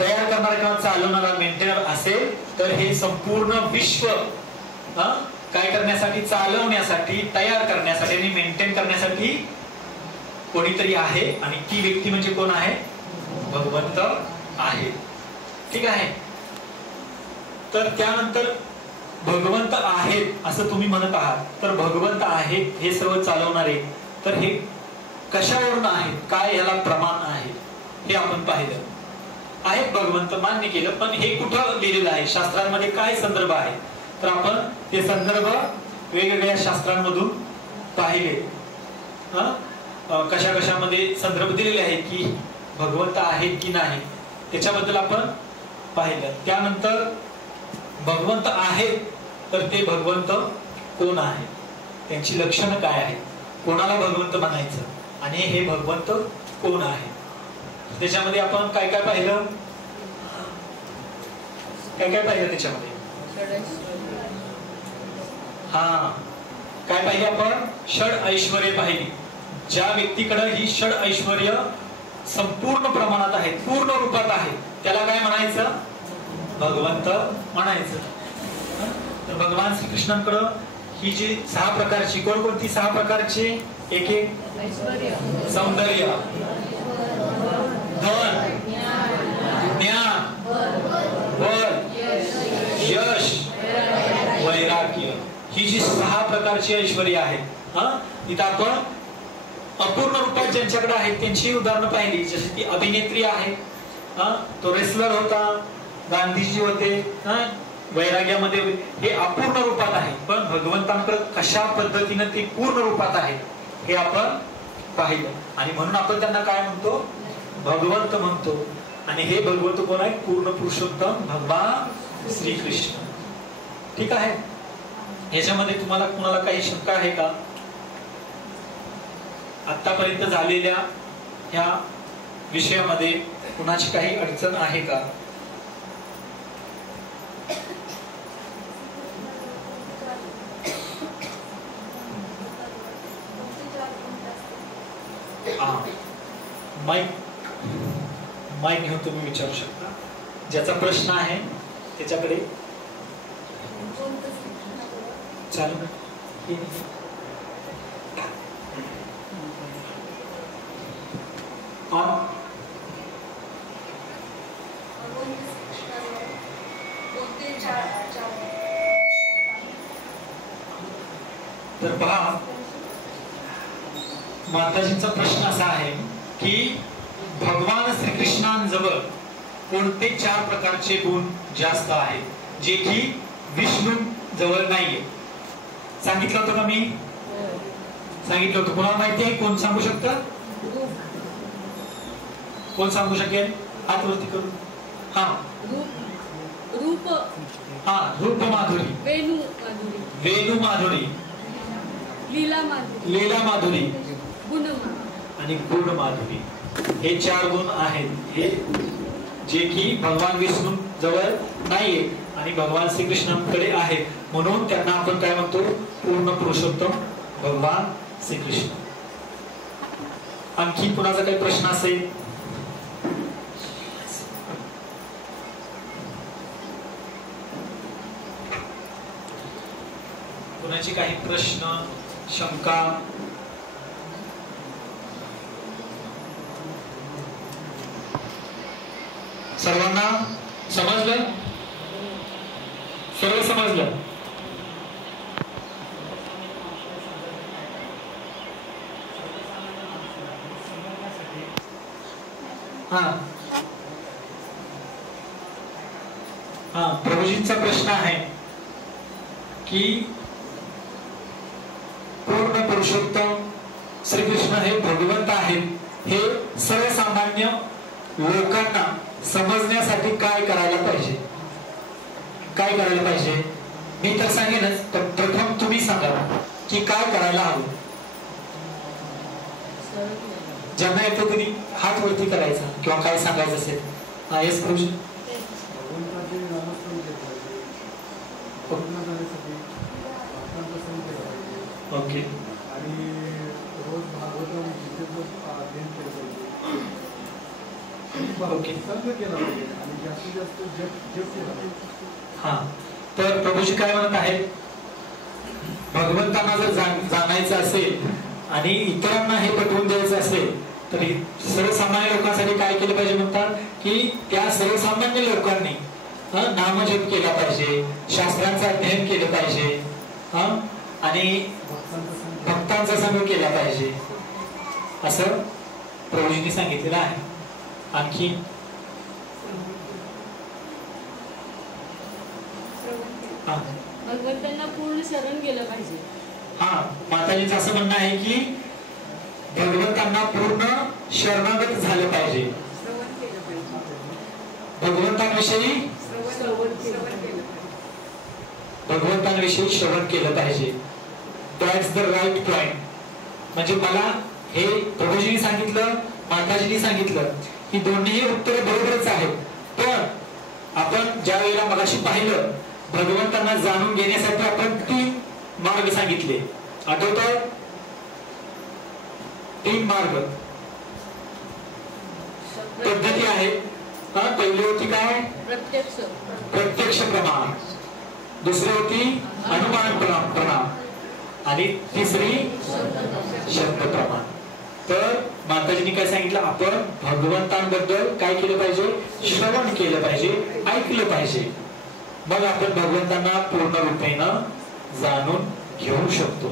तयार करणारा किंवा चालवणारा मेंटेनर असेल तर हे संपूर्ण विश्व काय करण्यासाठी? चालवण्यासाठी, तयार करण्यासाठी आणि मेंटेन करण्यासाठी कोणीतरी आहे. आणि ती व्यक्ती म्हणजे कोण आहे? भगवंत आहे. ठीक आहे. तर त्यानंतर भगवंत आहेत असं तुम्ही म्हणत आहात, तर भगवंत आहेत हे सर्व चालवणारे, तर हे कशावरून आहेत? काय याला प्रमाण आहे हे आपण पाहिलं. आहेत भगवंत मान्य केलं, पण हे कुठं लिहिलेलं आहे? शास्त्रांमध्ये काय संदर्भ आहे? तर आपण ते संदर्भ वेगवेगळ्या शास्त्रांमधून पाहिले. कशा कशामध्ये संदर्भ दिलेले आहेत की भगवंत आहेत की नाही त्याच्याबद्दल आपण पाहिलं. त्यानंतर भगवंत आहेत तर ते भगवंत कोण आहे, त्यांची लक्षणं काय आहेत, कोणाला भगवंत म्हणायचं आणि हे भगवंत कोण आहे. त्याच्यामध्ये आपण काय काय पाहिलं? काय काय पाहिलं त्याच्यामध्ये? काय पाहिजे आपण? षड ऐश्वर्य पाहिली. ज्या व्यक्तीकडे ही षड ऐश्वर्य संपूर्ण प्रमाणात आहे, पूर्ण रूपात आहे, त्याला काय म्हणायचं? भगवंत म्हणायचं. तर भगवान श्रीकृष्णांकडे ही जी 6 प्रकारची, कोणकोणती 6 प्रकारची? एक एक सौंदर्य, धन, ज्ञान, बल, यश, वैराग्य, ही जी 6 प्रकारची ऐश्वर्य आहेत. इथं आपण अपूर्ण रूपात ज्यांच्याकडे आहेत त्यांची उदाहरणं पाहिली. जशी ती अभिनेत्री आहे, तो रेसलर होता, गांधीजी होते, वैराग्यामध्ये हे अपूर्ण रूपात आहे. पण भगवंतांकडे कशा पद्धतीने ते पूर्ण रूपात आहे हे आपण पाहिलं. आणि म्हणून आपण त्यांना काय म्हणतो? भगवंत म्हणतो. आणि हे भगवंत कोण आहे? पूर्ण पुरुषोत्तम भगवान श्रीकृष्ण. ठीक आहे. ह्याच्यामध्ये तुम्हाला कुणाला काही शंका आहे का? आतापर्यंत झालेल्या ह्या विषयामध्ये कुणाची काही अडचण आहे का? माईक घेऊन तुम्ही विचारू शकता. ज्याचा प्रश्न आहे त्याच्याकडे चालू. तर पहा, माताजींचा प्रश्न असा आहे की भगवान श्रीकृष्णांजवळ कोणते 4 प्रकारचे गुण जास्त आहेत जे की विष्णू जवळ नाहीये? सांगितलं होतं का मी? सांगितलं होतं. कोणाला माहिती आहे? कोण सांगू शकतं? कोण सांगू शकेल? हात वरती करून. हा, रूप, हा, रूप माधुरी, वेणू माधुरी, लीला माधुरी आणि गुण माधुरी. हे 4 गुण आहेत हे जे की भगवान विष्णू जवळ नाहीये आणि भगवान श्रीकृष्णांकडे आहेत. म्हणून त्यांना आपण काय म्हणतो? पूर्ण पुरुषोत्तम भगवान श्रीकृष्ण. आणखी कुणाचा काही प्रश्न असेल? कुणाची काही प्रश्न, शंका? सर्वांना समजलं? सर्व समजलं? हा हा, प्रभूजींचा प्रश्न आहे की पूर्ण पुरुषोत्तम श्रीकृष्ण हे भगवंत आहेत हे सर्वसामान्य लोकांना समजण्यासाठी काय करायला पाहिजे? काय करायला पाहिजे? मी तर सांगेनच, पण प्रथम तुम्ही सांगा की काय करायला हवं. ज्यांना येतो कधी हात वरती करायचा किंवा काय सांगायचं असेल. हा, येस प्रभू. ओके. आणि रोज भागवतम गीतेचं अध्ययन केलं पाहिजे. ओके. संग केला पाहिजे आणि जास्तीत जास्त जप केला पाहिजे. हा, तर प्रभूजी काय म्हणत आहेत? भगवंतांना जर जाणायचं असेल आणि इतरांना हे पटवून द्यायचं असेल तर सर्वसामान्य लोकांसाठी काय केलं पाहिजे म्हणतात की त्या सर्वसामान्य लोकांनी नामजप केला पाहिजे, शास्त्रांचं अध्ययन केलं पाहिजे आणि भक्तांचा संग केला पाहिजे असं प्रभूजींनी सांगितलेलं आहे. आणखी भगवंतांना पूर्ण शरण गेलं पाहिजे. हा, माताजींचं असं म्हणणं आहे की भगवंतांना पूर्ण शरणागत झालं पाहिजे. भगवंतांविषयी श्रवण केलं पाहिजे. That's the right point. म्हणजे मला हे प्रभूजींनी सांगितलं, माताजींनी सांगितलं ही दोन्ही उत्तर बरोबरच आहेत. पण आपण ज्या वेळेला मगाशी पाहिलं भगवंतांना जाणून घेण्यासाठी आपण 3 मार्ग सांगितले. आठवतं? 3 मार्ग पद्धती आहेत. पहिली होती काय? प्रत्यक्ष प्रमाण. दुसरी होती अनुमान प्रमाण आणि तिसरी शब्द प्रमाण. तर माताजींनी काय सांगितलं? आपण भगवंतांबद्दल काय केलं पाहिजे? श्रवण केलं पाहिजे, ऐकलं पाहिजे. मग आपण भगवंतांना पूर्ण रूपेनं जाणून घेऊ शकतो.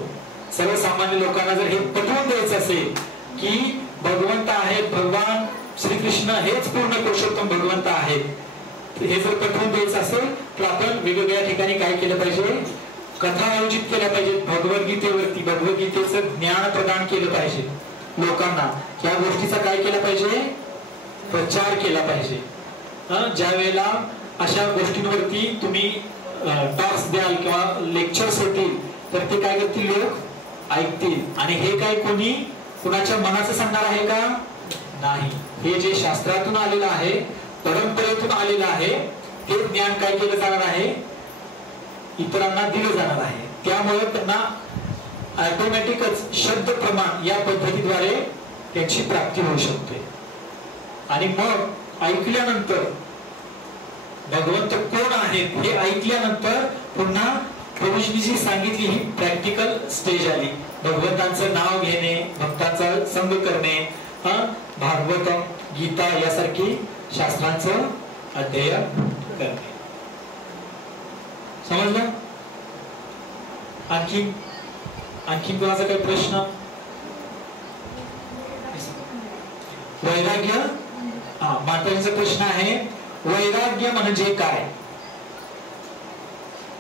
सर्वसामान्य लोकांना जर हे पटवून द्यायचं असेल की भगवंत आहेत, भगवान श्रीकृष्ण हेच पूर्ण पुरुषोत्तम भगवंत आहेत, हे जर पटवून द्यायचं असेल तर आपण वेगवेगळ्या ठिकाणी काय केलं पाहिजे? कथा आयोजित केल्या पाहिजेत. भगवद्गीतेवरती भगवद्गीतेचं ज्ञान प्रदान केलं पाहिजे लोकांना. या गोष्टीचा काय केलं पाहिजे? प्रचार केला पाहिजे. ज्या वेळेला अशा गोष्टींवरती तुम्ही टॉक्स द्याल किंवा लेक्चर्स होतील तर ते काय करतील? लोक ऐकतील. आणि हे काय कोणी कुणाच्या मनाचं सांगणार आहे का? नाही. हे जे शास्त्रातून आलेलं आहे, परंपरेतून आलेलं आहे, ते ज्ञान काय केलं जाणार आहे? इतरांना दिलं जाणार आहे. त्यामुळे त्यांना ऑटोमॅटिकच शब्द प्रमाण या पद्धतीद्वारे त्याची प्राप्ती होऊ शकते. आणि मग ऐकल्यानंतर भगवंत कोण आहेत हे ऐकल्यानंतर पुन्हा प्रभूजींनी जी सांगितली ही प्रॅक्टिकल स्टेज आली. भगवंतांचं नाव घेणे, भक्तांचा संग करणे, भागवतम, गीता यासारखी शास्त्रांचं अध्ययन करणे. समजलं? आणखी कोणाचा काही प्रश्न? वैराग्य माताजींचा प्रश्न आहे, वैराग्य म्हणजे काय?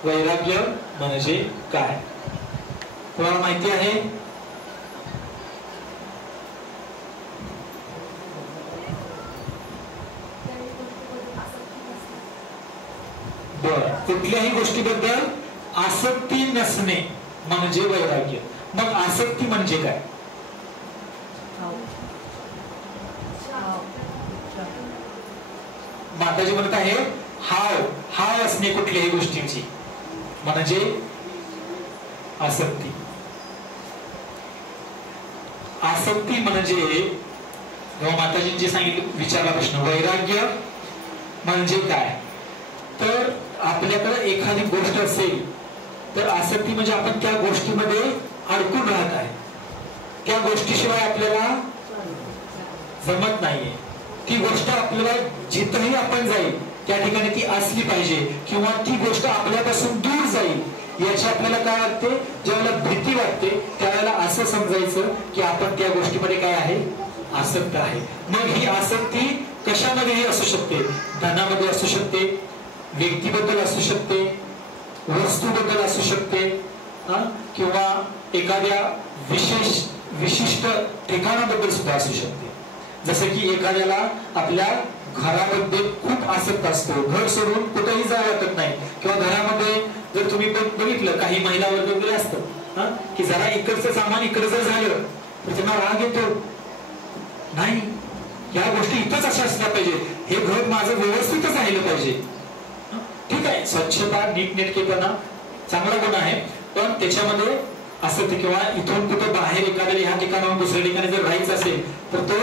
वैराग्य म्हणजे काय? तुम्हाला माहिती आहे? बरं, कुठल्याही गोष्टीबद्दल आसक्ती नसणे म्हणजे वैराग्य. मग आसक्ती म्हणजे काय? माताजी म्हणत आहे हाव असणे कुठल्याही गोष्टीची म्हणजे आसक्ती. आसक्ती म्हणजे माताजींनी सांगितलं, विचारला प्रश्न, वैराग्य म्हणजे काय? तर आपल्याकडे एखादी गोष्ट असेल तर आसक्ती म्हणजे आपण त्या गोष्टीमध्ये अडकून राहत आहे, त्या गोष्टीशिवाय आपल्याला जमत नाहीये. ती गोष्ट आपल्याला जिथंही आपण जाईल त्या ठिकाणी ती असली पाहिजे, किंवा ती गोष्ट आपल्यापासून दूर जाईल याची आपल्याला काय वाटते? ज्यावेळेला भीती वाटते त्यावेळेला असं समजायचं की आपण त्या गोष्टीमध्ये काय आहे? आसक्त आहे. मग ही आसक्ती कशामध्येही असू शकते. धनामध्ये असू शकते, व्यक्तीबद्दल असू शकते, वस्तूबद्दल असू शकते, किंवा एखाद्या विशिष्ट ठिकाणाबद्दल सुद्धा असू शकते. जसं की एखाद्याला आपल्या घराबद्दल खूप आसक्त असतो, घर सोडून कुठेही जावं वाटत नाही, किंवा घरामध्ये जर तुम्ही बघितलं काही महिला वर्ग वगैरे असतं की जरा इकडचं सामान इकडे जर झालं तर त्यांना राग येतो, नाही या गोष्टी इथंच अशा असल्या पाहिजे, हे घर माझं व्यवस्थितच राहिलं पाहिजे. ठीक आहे, स्वच्छता नीटनेटकेपणा चांगला गुण आहे, पण त्याच्यामध्ये असं किंवा इथून कुठं बाहेर एखाद्या ह्या ठिकाणाहून दुसऱ्या ठिकाणी जर राहायचं असेल तर तो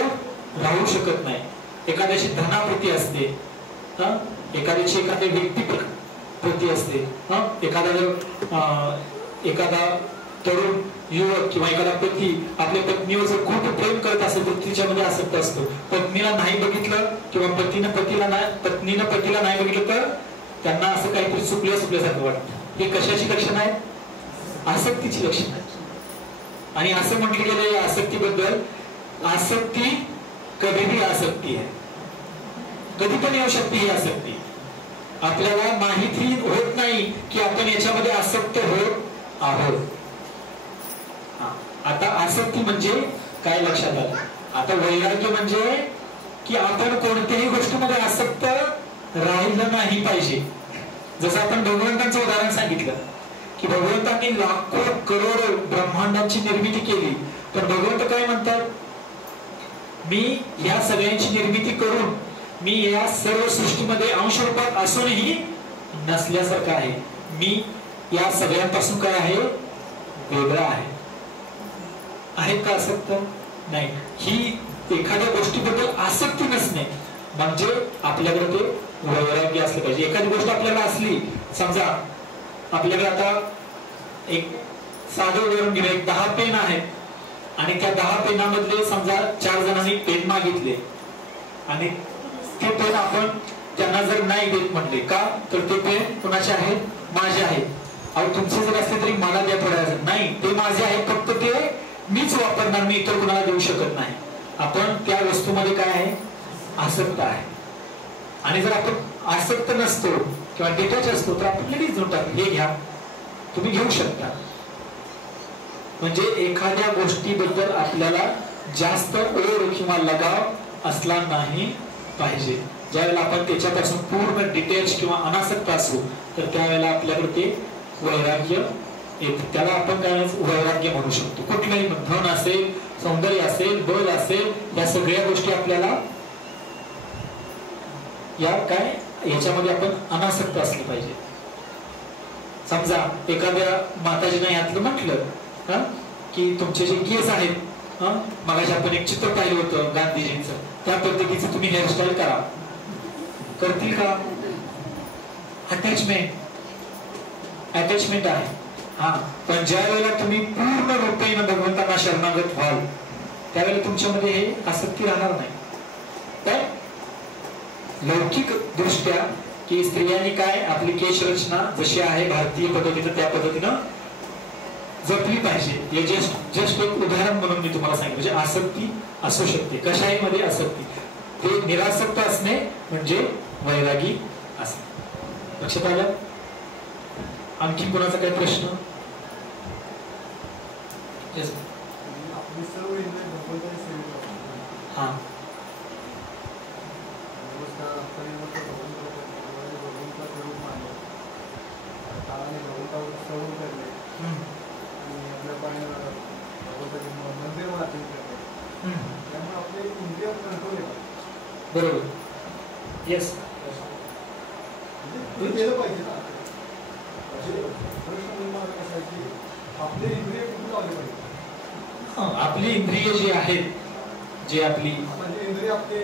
राहू शकत नाही. एखाद्याची धनाप्रती असते, एखाद्याची एखाद्या व्यक्ती प्रती असते, एखादा तरुण युवक किंवा एखादा पती आपल्या पत्नीवर जर खूप प्रेम करत असेल तर तिच्यामध्ये आसक्त असतो. पत्नीला नाही बघितलं किंवा पत्नीनं पतीला नाही बघितलं तर त्यांना असं काहीतरी चुकल्यासारखं वाटतं. हे कशाची लक्षण आहे? आसक्तीची लक्षण आहे. आणि असं म्हटलं गेलं आसक्तीबद्दल, आसक्ती कधीही आसक्ती आहे, कधी पण येऊ शकते ही आसक्ती. आपल्याला माहिती होत नाही की आपण याच्यामध्ये आसक्त होत आहोत. आता आसक्ती म्हणजे काय लक्षात आलं? आता वैराग्य म्हणजे की आपण कोणत्याही गोष्टीमध्ये आसक्त राहिलं नाही पाहिजे. जसं आपण भगवंतांचं उदाहरण सांगितलं की भगवंतांनी लाखो करोड ब्रह्मांडाची निर्मिती केली, पण भगवंत काय म्हणतात? मी या सगळ्यांची निर्मिती करून मी या सर्व सृष्टीमध्ये अंशरूपात असूनही नसल्यासारखं आहे. मी या सगळ्यांपासून काय आहे? वेगळा आहे. आहेत का आसक्त? नाही. ही एखाद्या गोष्टीबद्दल आसक्ती नसणे म्हणजे आपल्याकडे ते वैराग्य असलं पाहिजे. एखादी गोष्ट आपल्याला असली, समजा आपल्याकडे आता एक साधं उदाहरण घेऊया, एक 10 पेन आहेत आणि त्या 10 पेनामधले समजा 4 जणांनी पेन मागितले आणि ते पेन आपण त्यांना जर नाही देत म्हटले का, तर ते पेन कोणाचे आहेत? माझे आहेत. अहो तुमचे जर असले तरी मला द्या थोड्या वेळ. नाही, ते माझे आहेत, फक्त ते मीच वापरणार, मी इतर कुणाला देऊ शकत नाही. आपण त्या वस्तूमध्ये काय आहे? आसक्त आहे. आणि जर आपण आसक्त नसतो किंवा डिटॅच असतो तर आपण लगेच देऊन टाकू, हे घ्या, तुम्ही घेऊ शकता. म्हणजे एखाद्या गोष्टीबद्दल आपल्याला जास्त ओढ किंवा लगाव असला नाही पाहिजे. ज्यावेळेला आपण त्याच्यापासून पूर्ण डिटेच किंवा अनासक्त असू तर त्यावेळेला आपल्याकडे ते वैराग्य येतं. त्याला आपण काय वैराग्य म्हणू शकतो. कुठल्याही धन असेल, सौंदर्य असेल, बल असेल, या सगळ्या गोष्टी आपल्याला या काय याच्यामध्ये आपण अनासक्त असले पाहिजे. समजा एखाद्या माताजीने यातलं म्हटलं की तुमचे जे केस आहेत, मगाशी आपण एक चित्र पाहिलं होतं गांधीजींचं, त्या पद्धतीचं तुम्ही हेअरस्टाईल करा, करतील का? अटॅचमेंट आहे. पण ज्या वेळेला तुम्ही पूर्ण रूपेने भगवंतांना शरणागत व्हाल त्यावेळेला तुमच्यामध्ये हे आसक्ती राहणार नाही. तर लौकिक दृष्ट्या की स्त्रियांनी काय आपली केश रचना जशी आहे भारतीय पद्धतीनं त्या पद्धतीनं जपली पाहिजे. हे जस्ट एक उदाहरण म्हणून मी तुम्हाला सांगितलं. म्हणजे आसक्ती असू शकते, कशाही मध्ये आसक्ती. ते निरासक्त असणे म्हणजे वैरागी असणे. लक्षात आलं? आणखी कोणाचा काही प्रश्न? आपली सर्व इंद्रिय भगवंताची सेवेत असतात. हा नमस्कार आपल्याला भगवंताचं रूप मानले, काळाने भगवंतावर सर्व करले आणि आपल्या पाण्याला भगवंताचे मंदिर वाचन करले. त्यामुळे आपले इंद्रिय कंट्रोल येतात. बरोबर. येस, ते केलं पाहिजे ना. प्रश्न निर्माण कसा आहे की आपले इंद्रिय कुठे लावले पाहिजे. आपली इंद्रिय जी आहेत, जे आपली म्हणजे इंद्रिय आपले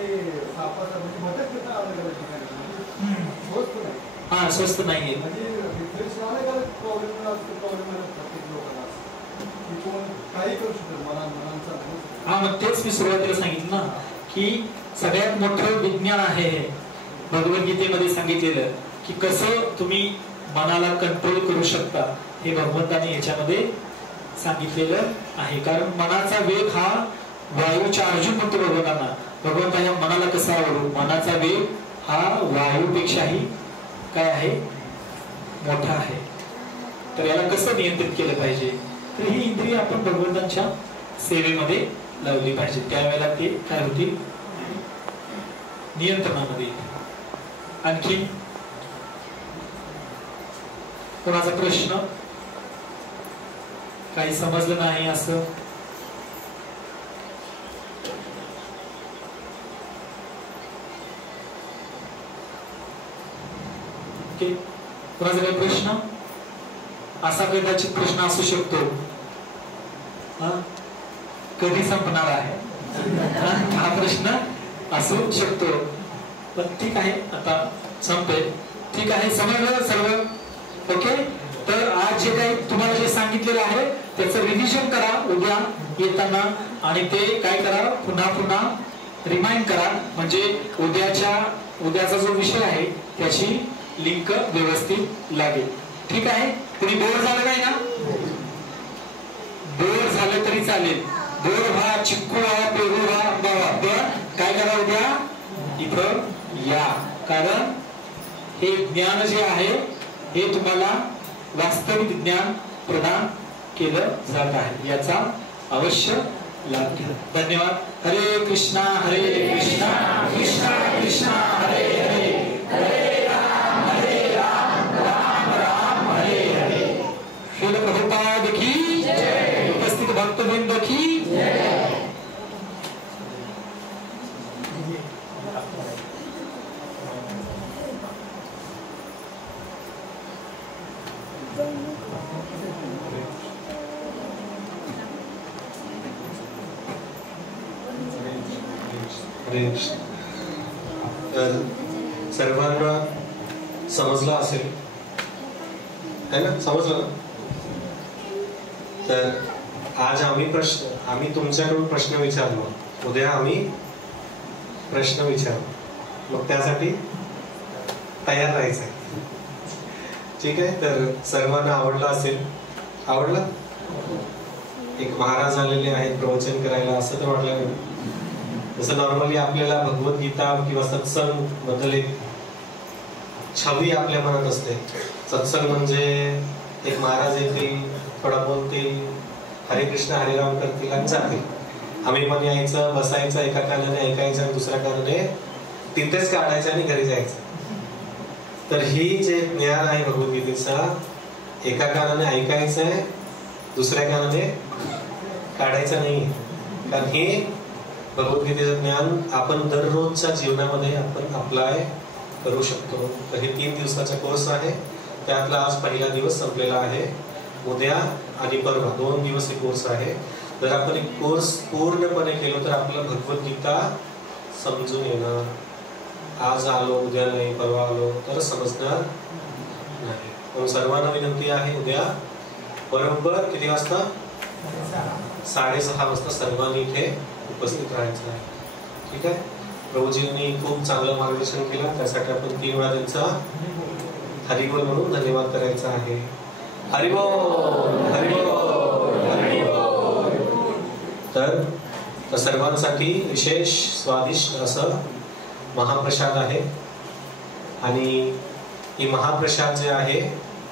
सापाचा म्हणजे मदत घेता अलग अलग ठिकाणी स्वस्त नाही. हा स्वस्त नाहीये. म्हणजे अलग अलग प्रॉब्लेम असतो. प्रॉब्लेम प्रत्येक लोकांना की कोण काही करू शकतो मनांचा. हा मग तेच मी सुरुवातीला सांगितलं ना की सगळ्यात मोठं विज्ञान आहे हे भगवद्गीतेमध्ये सांगितलेलं की कसं तुम्ही मनाला कंट्रोल करू शकता हे भगवंताने याच्यामध्ये सांगितलेलं आहे. कारण मनाचा वेग हा वायूच्या अर्जुन म्हणतो भगवंतांना. भगवंताच्या मनाला कसा आवडू? मनाचा वेग हा वायूपेक्षाही काय आहे? मोठा आहे. तर याला कसं नियंत्रित केलं पाहिजे? तर ही इंद्रिय आपण भगवंतांच्या सेवेमध्ये लावली पाहिजे. त्यावेळेला ते काय होतील? नियंत्रणामध्ये. आणखी कोणाचा प्रश्न? काही समजलं नाही असं? ओके, कोणाचा काही प्रश्न? असा कदाचित प्रश्न असू शकतो, कधी संपणार आहे? हा प्रश्न असू शकतो. पण ठीक आहे, आता संपेल. ठीक आहे, समजलं सर्व? ओके. तर आज जे काही तुम्हाला जे सांगितलेलं आहे त्याचं रिव्हिजन करा उद्या येताना आणि ते काय करा, पुन्हा पुन्हा रिमाइंड करा. म्हणजे उद्याचा जो विषय आहे त्याची लिंक व्यवस्थित लागेल. ठीक आहे? तुम्ही बोर झालं नाही ना? बोर झालं तरी चालेल. बोर व्हा, चिक्कू व्हा, पेरू व्हा, आंबा व्हा, पण काय करा, उद्या इथं या. कारण हे ज्ञान जे आहे हे तुम्हाला वास्तविक ज्ञान प्रदान केलं जात आहे. याचा अवश्य लाभ घ्या. धन्यवाद. हरे कृष्णा कृष्णा कृष्णा कृष्णा हरे हरे, हरे राम राम राम हरे हरे. श्रील प्रभुपाद की जय. उपस्थित भक्तवृंद की जय. तर सर्वांना समजलं असेल है ना? समजलं ना? तर आज आम्ही तुमच्याकडून प्रश्न विचारलो. उद्या आम्ही प्रश्न विचारू. मग त्यासाठी तयार राहायचंय. ठीक आहे? तर सर्वांना आवडलं असेल. आवडलं? एक महाराज आलेले आहेत प्रवचन करायला असं तर वाटलं नाही. जसं नॉर्मली आपल्याला भगवद्गीता किंवा सत्संग बद्दल एक छवी आपल्या मनात असते. सत्संग म्हणजे एक महाराज येतील, थोडा बोलतील, हरे कृष्ण हरे राम करतील आणि जातील. आम्ही पण यायचं, बसायचं, एका कानाने ऐकायचं आणि दुसऱ्या कानाने तिथेच काढायचं आणि घरी जायचं. तर ही जे ज्ञान आहे भगवद्गीतेचा, एका कानाने ऐकायचंय, दुसऱ्या कानाने काढायचं नाही. कारण हे भगवद्गीतेचं ज्ञान आपण दररोजच्या जीवनामध्ये आपण अप्लाय करू शकतो. तर हे 3 दिवसाचा कोर्स आहे. त्यातला आज पहिला दिवस संपलेला आहे. उद्या आणि परवा 2 दिवस हे कोर्स आहे. जर आपण एक कोर्स पूर्णपणे केलो तर आपलं भगवद्गीता समजून येणार. आज आलो, उद्या नाही, परवा आलो तर समजणार नाही. म्हणून सर्वांना विनंती आहे, उद्या बरोबर किती वाजता? 6:30 वाजता सर्वांनी इथे उपस्थित राहायचं आहे. ठीक आहे? प्रभूजींनी खूप चांगलं मार्गदर्शन केलं. त्यासाठी आपण 3 वेळा त्यांचा हरिबोल म्हणून धन्यवाद करायचा आहे. हरिबोल हरिबोल हरिबोल. तर सर्वांसाठी विशेष स्वादिष्ट असं महाप्रसाद आहे आणि ही महाप्रसाद जे आहे